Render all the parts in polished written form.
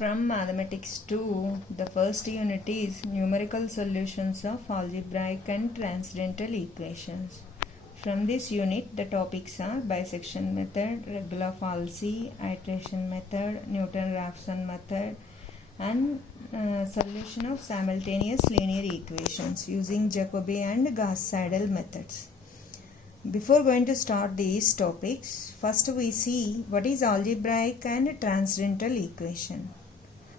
From Mathematics 2, the first unit is numerical solutions of algebraic and transcendental equations. From this unit, the topics are bisection method, regular fallacy, iteration method, Newton-Raphson method, and solution of simultaneous linear equations using Jacobi and Gauss-Seidel methods. Before going to start these topics, first we see what is algebraic and transcendental equation.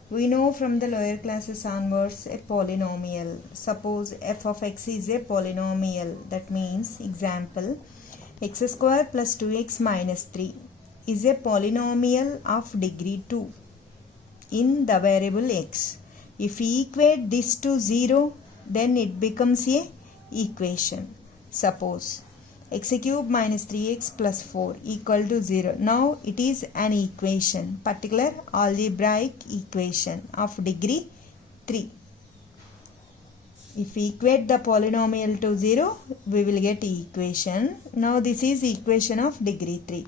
We know from the lower classes onwards a polynomial. Suppose f of x is a polynomial. That means, example, x square plus 2x minus 3 is a polynomial of degree 2 in the variable x. If we equate this to 0, then it becomes a equation. Suppose x cube minus 3x plus 4 equal to 0. Now it is an equation, particular algebraic equation of degree 3. If we equate the polynomial to 0, we will get equation. Now this is equation of degree 3.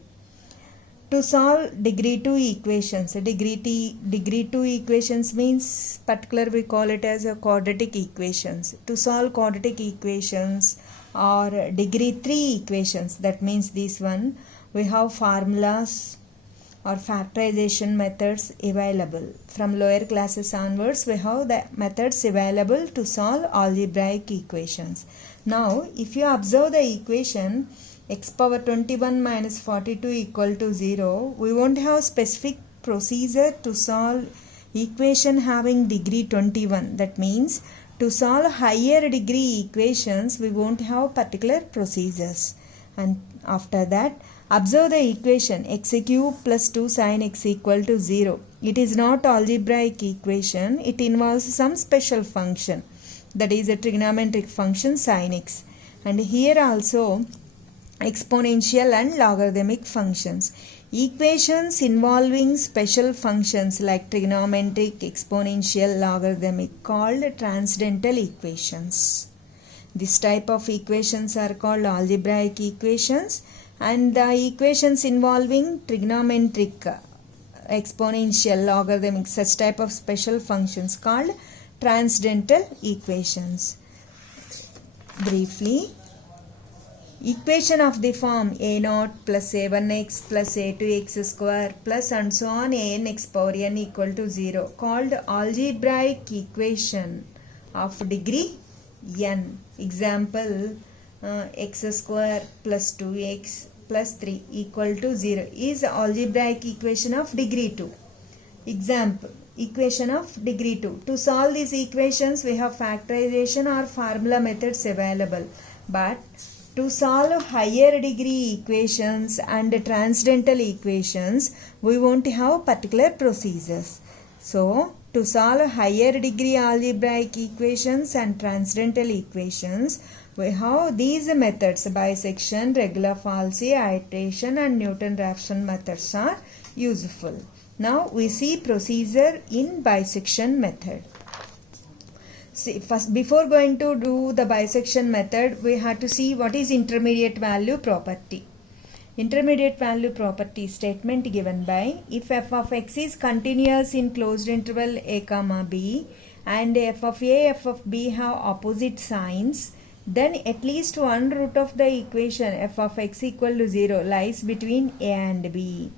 To solve degree 2 equations, degree 2 equations means particular we call it as a quadratic equations. To solve quadratic equations or degree 3 equations, that means this one, we have formulas or factorization methods available. From lower classes onwards, we have the methods available to solve algebraic equations. Now, if you observe the equation x power 21 minus 42 equal to 0, we won't have specific procedure to solve equation having degree 21. That means, to solve higher degree equations, we won't have particular procedures. And after that, observe the equation x cube plus 2 sin x equal to 0. It is not algebraic equation. It involves some special function. That is a trigonometric function sin x. And here also exponential and logarithmic functions. Equations involving special functions like trigonometric, exponential, logarithmic called transcendental equations. This type of equations are called algebraic equations, and the equations involving trigonometric, exponential, logarithmic, such type of special functions called transcendental equations. Briefly, equation of the form a0 plus a1x plus a2x square plus and so on anx power n equal to 0 called algebraic equation of degree n. Example, x square plus 2x plus 3 equal to 0 is algebraic equation of degree 2. Example, equation of degree 2. To solve these equations, we have factorization or formula methods available. But to solve higher degree equations and transcendental equations, we won't have particular procedures. So, to solve higher degree algebraic equations and transcendental equations, we have these methods: bisection, regular fallacy, iteration, and Newton-Raphson methods are useful. Now, we see procedure in bisection method. See, first, before going to do the bisection method, we have to see what is intermediate value property. Intermediate value property statement given by if f of x is continuous in closed interval a comma b and f of a, f of b have opposite signs, then at least one root of the equation f of x equal to 0 lies between a and b.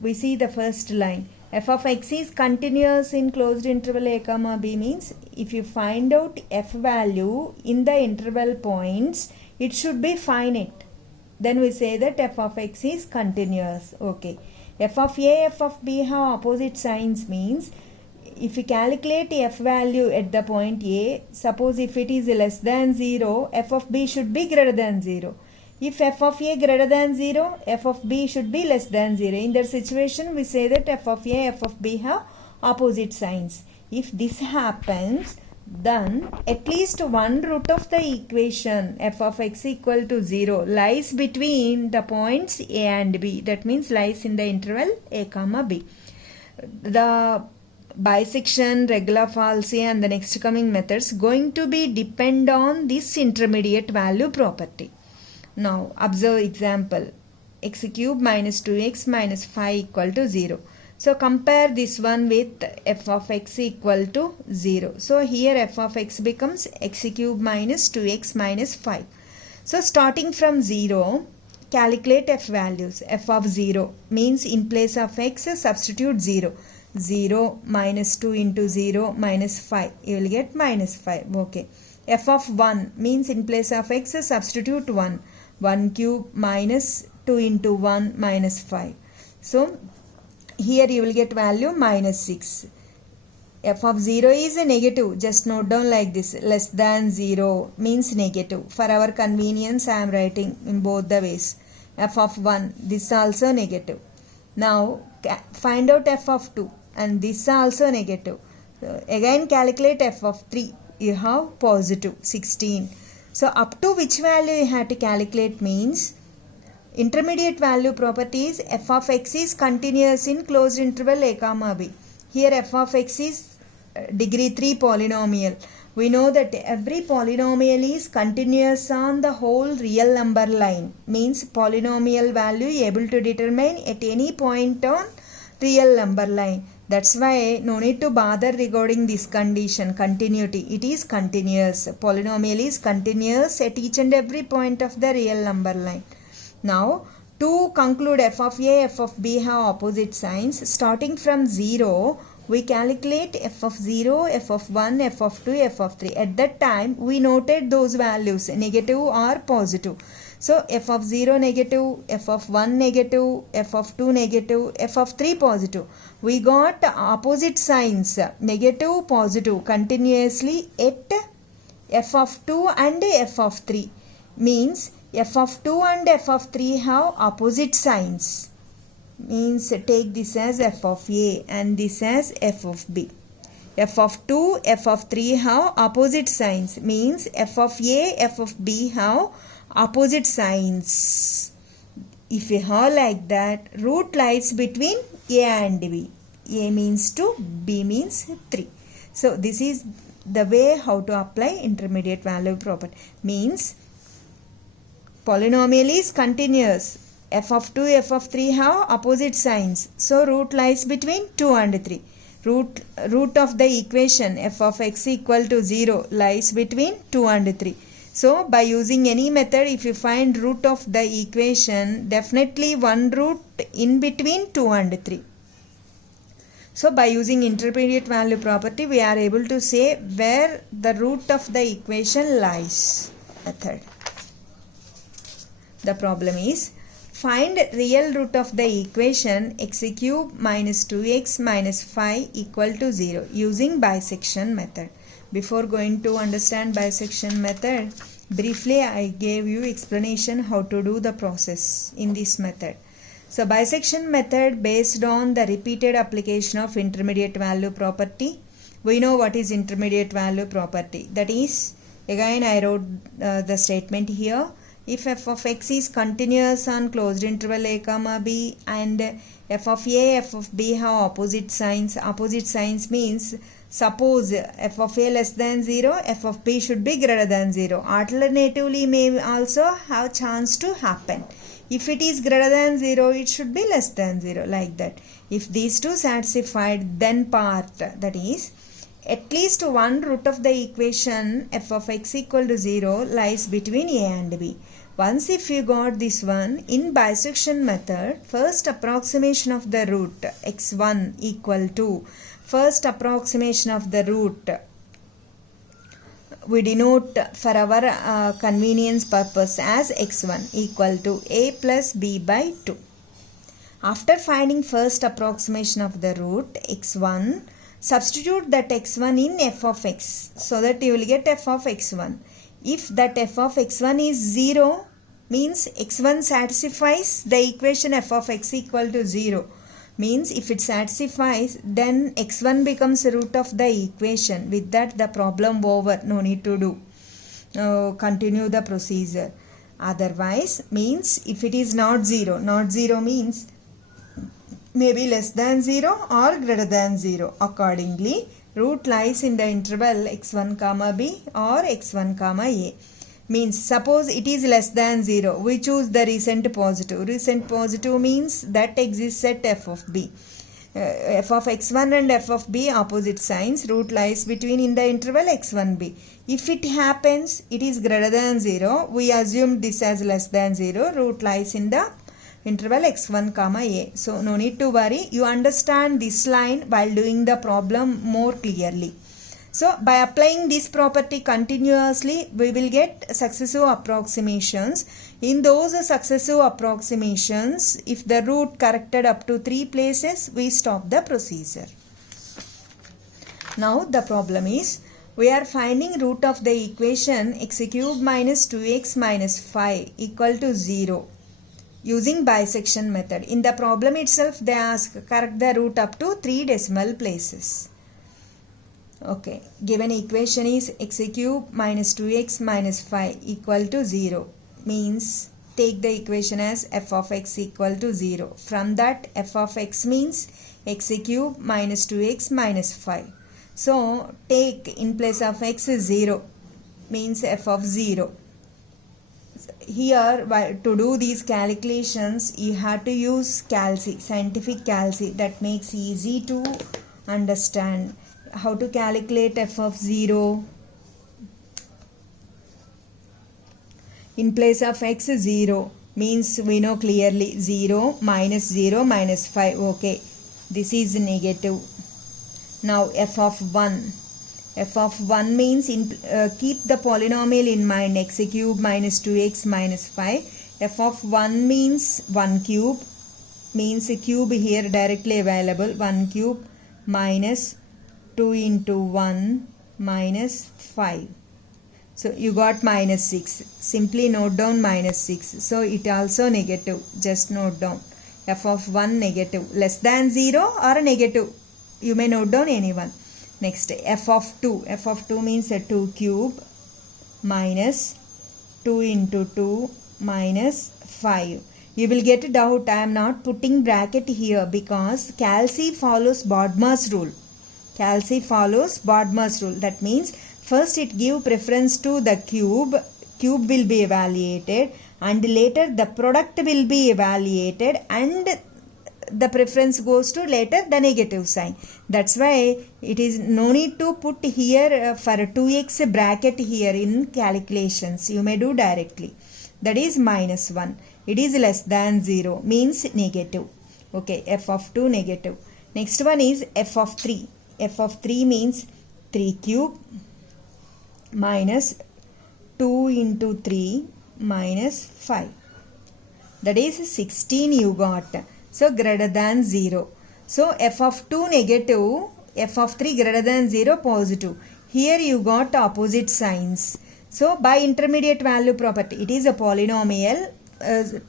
We see the first line. F of x is continuous in closed interval a comma b means if you find out f value in the interval points, it should be finite. Then we say that f of x is continuous. Okay. F of a, f of b have opposite signs means if you calculate f value at the point a, suppose if it is less than 0, f of b should be greater than 0. If f of a greater than 0, f of b should be less than 0. In that situation, we say that f of a, f of b have opposite signs. If this happens, then at least one root of the equation f of x equal to 0 lies between the points a and b. That means lies in the interval a comma b. The bisection, regular fallacy, and the next coming methods going to be depend on this intermediate value property. Now, observe example. X cube minus 2x minus 5 equal to 0. So compare this one with f of x equal to 0. So here f of x becomes x cube minus 2x minus 5. So starting from 0, calculate f values. F of 0 means in place of x substitute 0. 0 minus 2 into 0 minus 5. You will get minus 5. Okay. F of 1 means in place of x substitute 1. 1 cube minus 2 into 1 minus 5. So here you will get value minus 6. F of 0 is a negative. Just note down like this. Less than 0 means negative. For our convenience I am writing in both the ways. F of 1, this also negative. Now find out f of 2 and this also negative. So again calculate f of 3. You have positive 16. So up to which value you have to calculate means intermediate value property is f of x is continuous in closed interval a comma b. Here f of x is degree 3 polynomial. We know that every polynomial is continuous on the whole real number line. Means polynomial value able to determine at any point on real number line. That's why no need to bother regarding this condition, continuity. It is continuous. Polynomial is continuous at each and every point of the real number line. Now, to conclude f of a, f of b have opposite signs. Starting from 0, we calculate f of 0, f of 1, f of 2, f of 3. At that time, we noted those values, negative or positive. So, f of 0 negative, f of 1 negative, f of 2 negative, f of 3 positive. We got opposite signs, negative, positive, continuously at f of 2 and f of 3. Means f of 2 and f of 3 have opposite signs. Means take this as f of a and this as f of b. F of 2, f of 3 have opposite signs. Means f of a, f of b have opposite signs. If you have like that, root lies between a and b. A means 2, b means 3. So this is the way how to apply intermediate value property. Means polynomial is continuous. F of 2, f of 3 have opposite signs. So root lies between 2 and 3. Root of the equation f of x equal to 0 lies between 2 and 3. So by using any method, if you find root of the equation, definitely one root in between 2 and 3. So by using intermediate value property, we are able to say where the root of the equation lies. Method. The problem is find real root of the equation x cube minus 2x minus 5 equal to 0 using bisection method. Before going to understand bisection method, briefly I gave you explanation how to do the process in this method. So bisection method based on the repeated application of intermediate value property. We know what is intermediate value property. That is, again I wrote the statement here. If f of x is continuous on closed interval a comma b and f of a, f of b have opposite signs. Opposite signs means suppose f of a less than 0, f of b should be greater than 0. Alternatively may also have chance to happen. If it is greater than 0, it should be less than 0, like that. If these two satisfied, then part, that is, at least one root of the equation f of x equal to 0 lies between a and b. Once if you got this one, in bisection method, first approximation of the root x1 equal to, first approximation of the root we denote for our convenience purpose as x1 equal to a plus b by 2. After finding first approximation of the root x1, substitute that x1 in f of x so that you will get f of x1. If that f of x1 is 0, means x1 satisfies the equation f of x equal to 0. Means if it satisfies, then x1 becomes the root of the equation. With that, the problem over. No need to do. Continue the procedure. Otherwise, means if it is not 0. Not 0 means maybe less than 0 or greater than 0. Accordingly, root lies in the interval x1 comma b or x1 comma a. Means suppose it is less than 0, we choose the recent positive. Recent positive means that exists at f of b. f of x1 and f of b opposite signs, root lies between in the interval x1b. If it happens it is greater than 0, we assume this as less than 0, root lies in the interval x1 comma a. So no need to worry, you understand this line while doing the problem more clearly. So by applying this property continuously, we will get successive approximations. In those successive approximations, if the root corrected up to 3 places, we stop the procedure. Now the problem is, we are finding root of the equation x cube minus 2x minus 5 equal to 0 using bisection method. In the problem itself, they ask correct the root up to 3 decimal places. Okay, given equation is x cube minus 2x minus 5 equal to 0, means take the equation as f of x equal to 0. From that, f of x means x cube minus 2x minus 5. So take in place of x is 0, means f of 0. Here to do these calculations you have to use calci, scientific calci, that makes easy to understand. How to calculate f of 0? In place of x 0 means we know clearly 0 minus 5. Okay, this is negative. Now f of 1. F of 1 means keep the polynomial in mind, x cube minus 2x minus 5. F of 1 means 1 cube, means a cube here directly available, 1 cube minus 2 into 1 minus 5. So you got minus 6. Simply note down minus 6. So it also negative. Just note down. F of 1 negative. Less than 0 or negative. You may note down any one. Next, f of 2. F of 2 means a 2 cube minus 2 into 2 minus 5. You will get a doubt. I am not putting bracket here because calci follows Bodmer's rule. Calci follows Bodmer's rule. That means first it give preference to the cube. Cube will be evaluated and later the product will be evaluated and the preference goes to later the negative sign. That's why it is no need to put here for 2x bracket here in calculations. You may do directly. That is minus 1. It is less than 0 means negative. Okay, f of 2 negative. Next one is f of 3. F of 3 means 3 cube minus 2 into 3 minus 5. That is 16 you got. So greater than 0. So f of 2 negative, f of 3 greater than 0 positive. Here you got opposite signs. So by intermediate value property, it is a polynomial.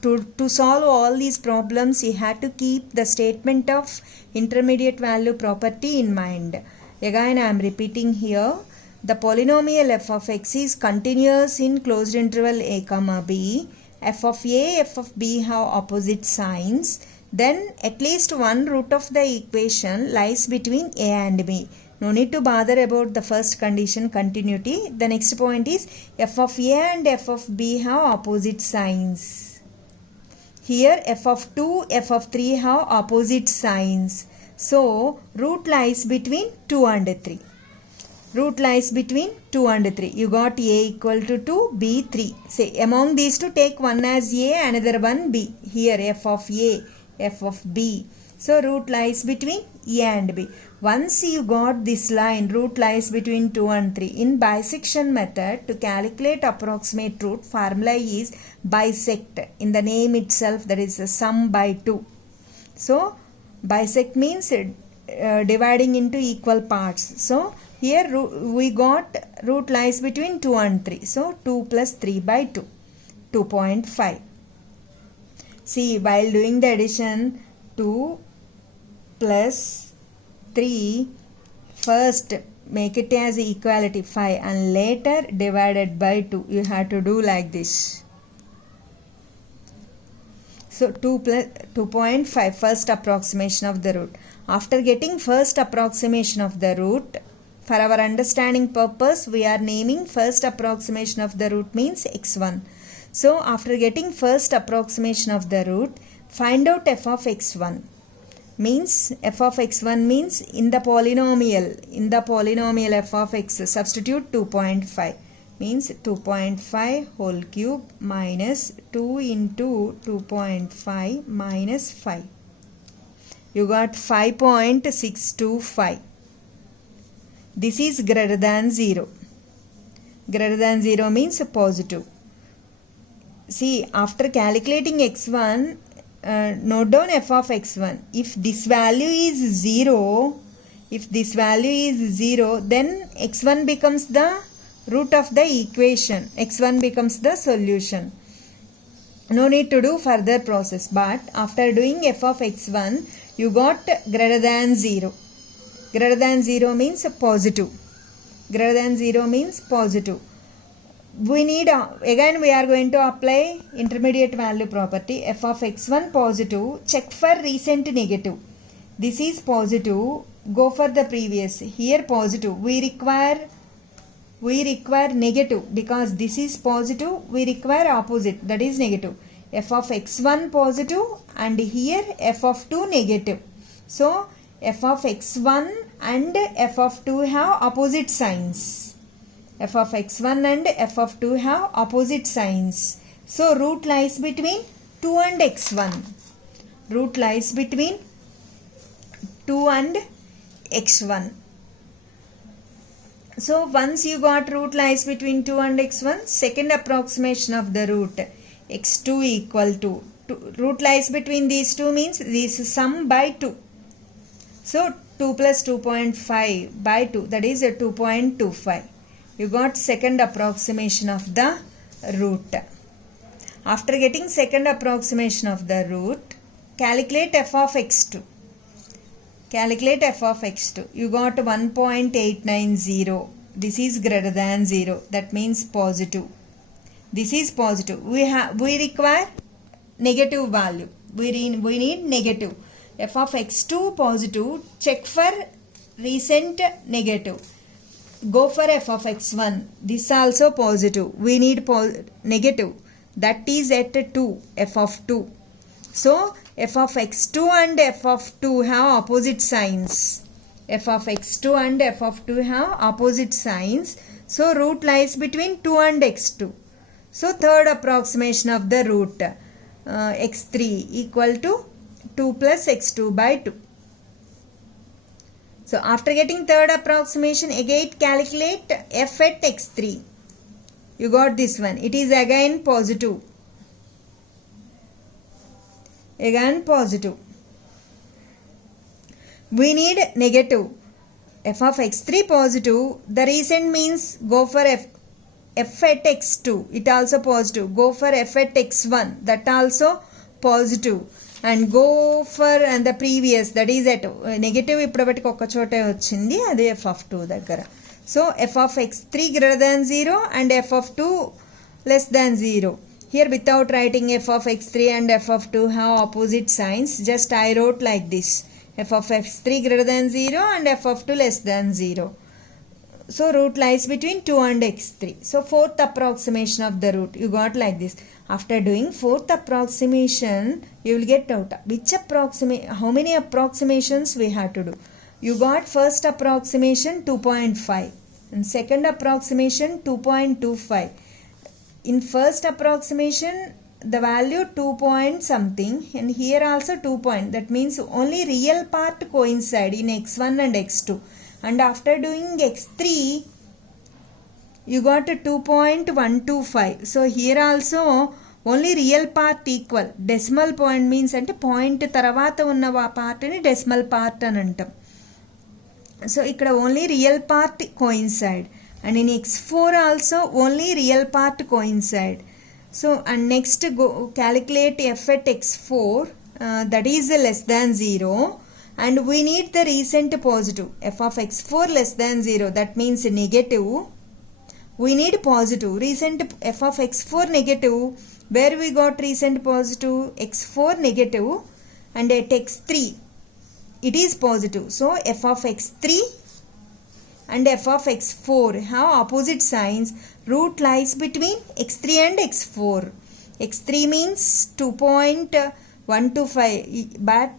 To solve all these problems, you have to keep the statement of intermediate value property in mind. Again, I am repeating here. The polynomial f of x is continuous in closed interval a comma b. F of a, f of b have opposite signs. Then at least one root of the equation lies between a and b. No need to bother about the first condition, continuity. The next point is f of a and f of b have opposite signs. Here f of 2, f of 3 have opposite signs. So root lies between 2 and 3. Root lies between 2 and 3. You got a equal to 2, b 3. Say among these two take one as a, another one b. Here f of a, f of b. So root lies between a and b. Once you got this line, root lies between 2 and 3. In bisection method, to calculate approximate root, formula is bisect. In the name itself, there is a sum by 2. So bisect means dividing into equal parts. So here we got root lies between 2 and 3. So 2 plus 3 by 2. 2.5. See, while doing the addition, 2 plus 3, first make it as equality 5 and later divided by 2. You have to do like this. So 2 plus 2.5, first approximation of the root. After getting first approximation of the root, for our understanding purpose, we are naming first approximation of the root means x1. So after getting first approximation of the root, find out f of x1. means f of x1 means in the polynomial f of x, substitute 2.5 means 2.5 whole cube minus 2 into 2.5 minus 5. You got 5.625. This is greater than 0. Greater than 0 means positive. See, after calculating x1, note down f of x1. If this value is 0, then x1 becomes the root of the equation. x1 becomes the solution. No need to do further process. But after doing f of x1, you got greater than 0. Greater than 0 means positive. Greater than 0 means positive. We need, again we are going to apply intermediate value property. F of x1 positive, check for recent negative. This is positive, go for the previous. Here positive, we require negative, because this is positive, we require opposite, that is negative. F of x1 positive and here f of 2 negative. So f of x1 and f of 2 have opposite signs. F of x1 and f of 2 have opposite signs. So root lies between 2 and x1. Root lies between 2 and x1. So once you got root lies between 2 and x1, second approximation of the root, x2 equal to, root lies between these two means this sum by 2. So 2 plus 2.5 by 2, that is a 2.25. You got second approximation of the root. After getting second approximation of the root, calculate f of x2. Calculate f of x2. You got 1.890. This is greater than 0. That means positive. This is positive. We require negative value. We need negative. F of x2 positive. Check for recent negative. Go for f of x1. This also positive. We need negative. That is at 2. F of 2. So f of x2 and f of 2 have opposite signs. F of x2 and f of 2 have opposite signs. So root lies between 2 and x2. So third approximation of the root, x3 equal to 2 plus x2 by 2. So after getting third approximation, again calculate f at x3. You got this one. It is again positive. Again positive. We need negative. F of x3 positive. The recent means go for f at x2. It also positive. Go for f at x1. That also positive. And go for and the previous, that is at negative ఇప్పటికి ఒక చోటే వచ్చింది, అదే f of 2 దగ్గర. So f of x3 greater than 0 and f of 2 less than 0. Here without writing f of x3 and f of 2 have opposite signs, just I wrote like this. F of x3 greater than 0 and f of 2 less than 0. So root lies between 2 and x3. So fourth approximation of the root. You got like this. After doing fourth approximation, you will get out. How many approximations we have to do? You got first approximation 2.5 and second approximation 2.25. In first approximation, the value 2 point something, and here also 2 point. That means only real part coincide in x1 and x2. And after doing x3, you got a 2.125. So here also only real part equal. Decimal point means ante point tarvata unna part ni decimal part అని అంటాం. So ఇక్కడ only real part coincide. And in x4 also only real part coincide. So and next go calculate f at x4, that is less than 0. And we need the recent positive. F of x4 less than 0. That means negative. We need positive. Recent f of x4 negative. Where we got recent positive? x4 negative. And at x3 it is positive. So f of x3 and f of x4 have opposite signs. Root lies between x3 and x4. x3 means 2.125, but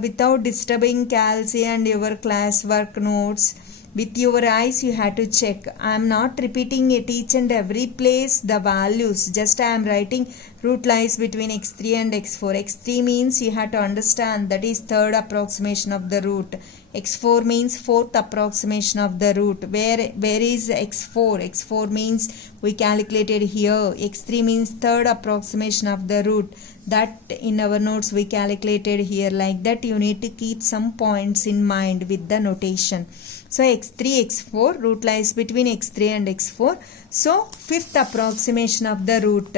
without disturbing Calci and your class work notes. With your eyes you have to check. I am not repeating at each and every place the values. Just I am writing root lies between x3 and x4. x3 means you have to understand that is third approximation of the root. x4 means fourth approximation of the root. Where is x4? x4 means we calculated here. x3 means third approximation of the root. That in our notes we calculated here. Like that you need to keep some points in mind with the notation. So x3, x4, root lies between x3 and x4. So fifth approximation of the root,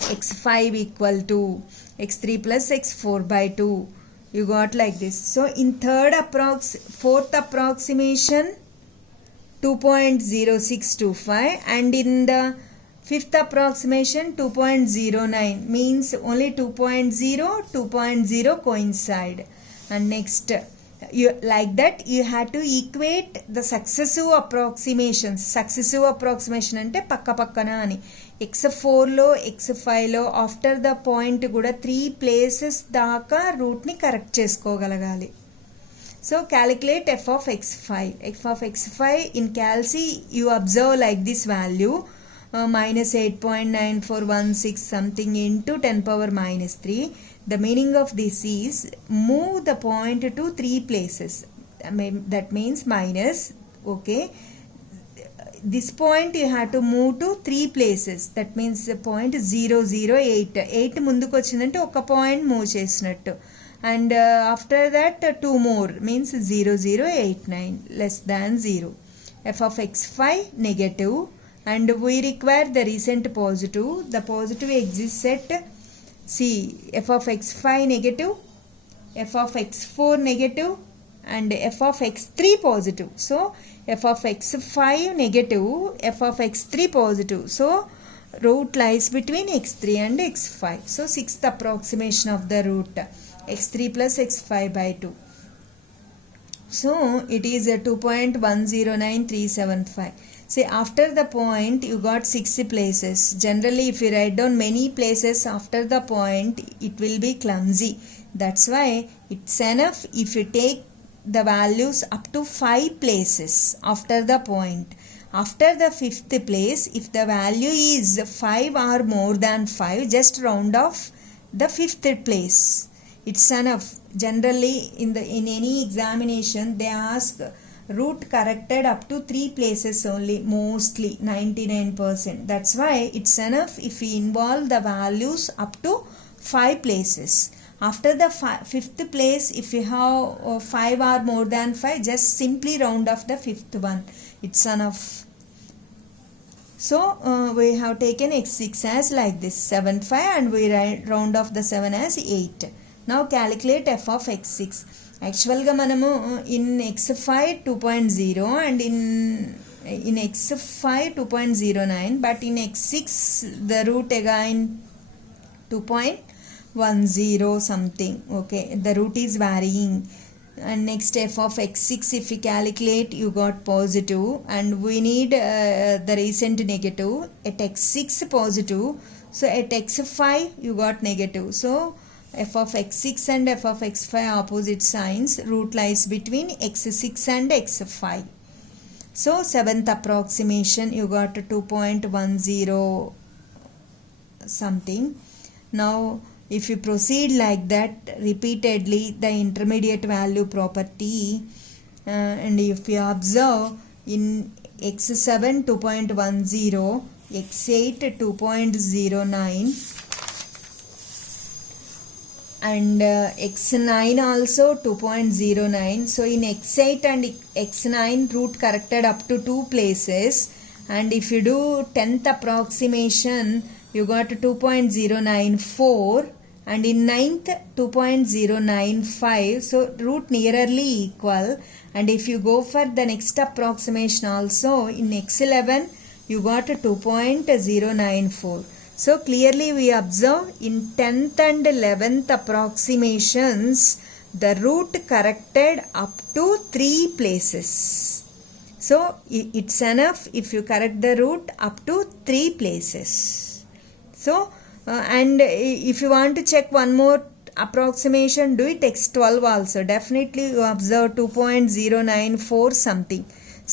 x5 equal to x3 plus x4 by 2. You got like this. So in fourth approximation 2.0625 and in the fifth approximation 2.09 means only 2.0 coincide. And next you like that you have to equate the successive approximations. Successive approximation ante pakka pakkana ani. x4 lo x5 lo after the point kuda 3 places daaka root ni correct chesukogalagaలి. So calculate f of x5. f of x5 in Calci you observe like this value minus 8.9416 something into 10 power minus 3. The meaning of this is move the point to 3 places. That means minus, okay. This point you have to move to 3 places. That means the point 008. 8 munduku vachindante oka point move chesinattu. And after that 2 more means 0089 less than 0. f of x5 negative and we require the recent positive. The positive exists at see f of x5 negative, f of x4 negative and f of x3 positive. So f of x5 negative, f of x3 positive. So root lies between x3 and x5. So sixth approximation of the root, x3 plus x5 by 2. So it is a 2.109375. See, after the point you got 60 places. Generally if you write down many places after the point it will be clumsy. That's why it's enough if you take the values up to 5 places after the point. After the 5th place, if the value is 5 or more than 5, just round off the 5th place. It's enough. Generally in any examination they ask root corrected up to 3 places only, mostly 99%. That's why it's enough if we involve the values up to 5 places. After the 5th place, if you have 5 or more than 5, just simply round off the 5th one. It's enough. So we have taken x6 as like this 7 5 and we round off the 7 as 8. Now calculate f of x6. Actually ga manamu in x5 2.0 and in x5 2.09 but in x6 the root again 2.10 something. Okay, the root is varying. And next f of x6 if you calculate you got positive and we need the recent negative. At x6 positive, so at x5 you got negative. So f of x6 and f of x5 opposite signs. Root lies between x6 and x5. So seventh approximation you got 2.10 something. Now if you proceed like that repeatedly, the intermediate value property and if you observe in x7 2.10, x8 2.09 and x9 also 2.09. So in x8 and x9 root corrected up to 2 places, and if you do 10th approximation you got 2.094 and in 9th 2.095. So root nearly equal. And if you go for the next approximation also in x11 you got 2.094. So clearly we observe in 10th and 11th approximations the root corrected up to 3 places. So it's enough if you correct the root up to 3 places. So and if you want to check one more approximation, do it x12 also. Definitely you observe 2.094 something.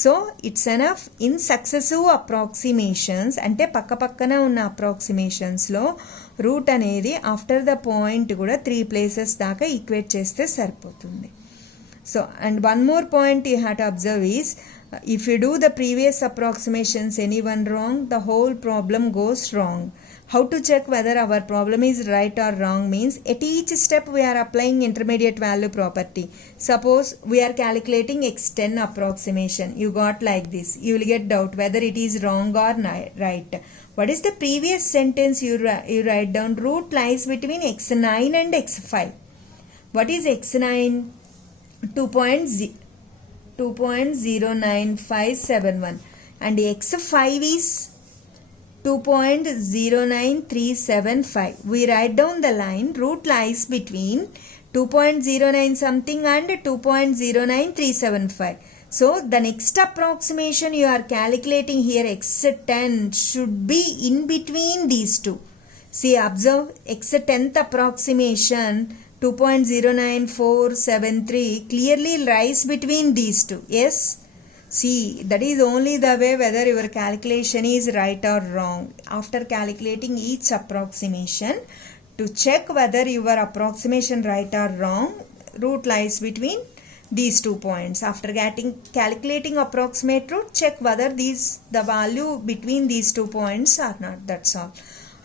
So it's enough in successive approximations అంటే పక్క పక్కన ఉన్న approximationsలో route అనేది after the point కూడా 3 places దాకా equate చేస్తే సరిపోతుంది. So and one more point you have to observe is if you do the previous approximations anyone wrong, the whole problem goes wrong. How to check whether our problem is right or wrong means at each step we are applying intermediate value property. Suppose we are calculating x10 approximation. You got like this. You will get doubt whether it is wrong or right. What is the previous sentence you write down? Root lies between x9 and x5. What is x9? 2.09571 and x5 is 2.09375. We write down the line root lies between 2.09 something and 2.09375. So the next approximation you are calculating here x10 should be in between these two. See, observe x10th approximation 2.09473 clearly lies between these two. Yes. See, that is only the way whether your calculation is right or wrong. After calculating each approximation, to check whether your approximation right or wrong, root lies between these 2 points. After calculating approximate root, check whether the value between these 2 points or not. That's all.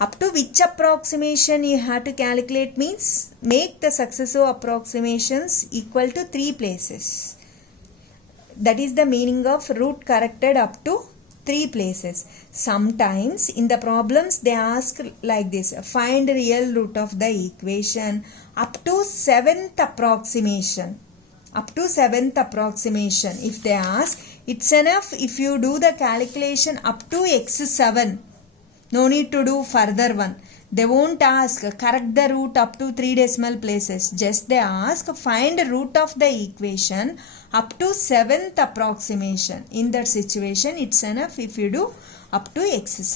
Up to which approximation you have to calculate means make the successive approximations equal to 3 places. That is the meaning of root corrected up to 3 places. Sometimes in the problems they ask like this, find real root of the equation up to 7th approximation. Up to 7th approximation. If they ask, it's enough if you do the calculation up to x7. No need to do further one. They won't ask correct the root up to 3 decimal places. Just they ask find root of the equation up to 7th approximation. In that situation it's enough if you do up to x7.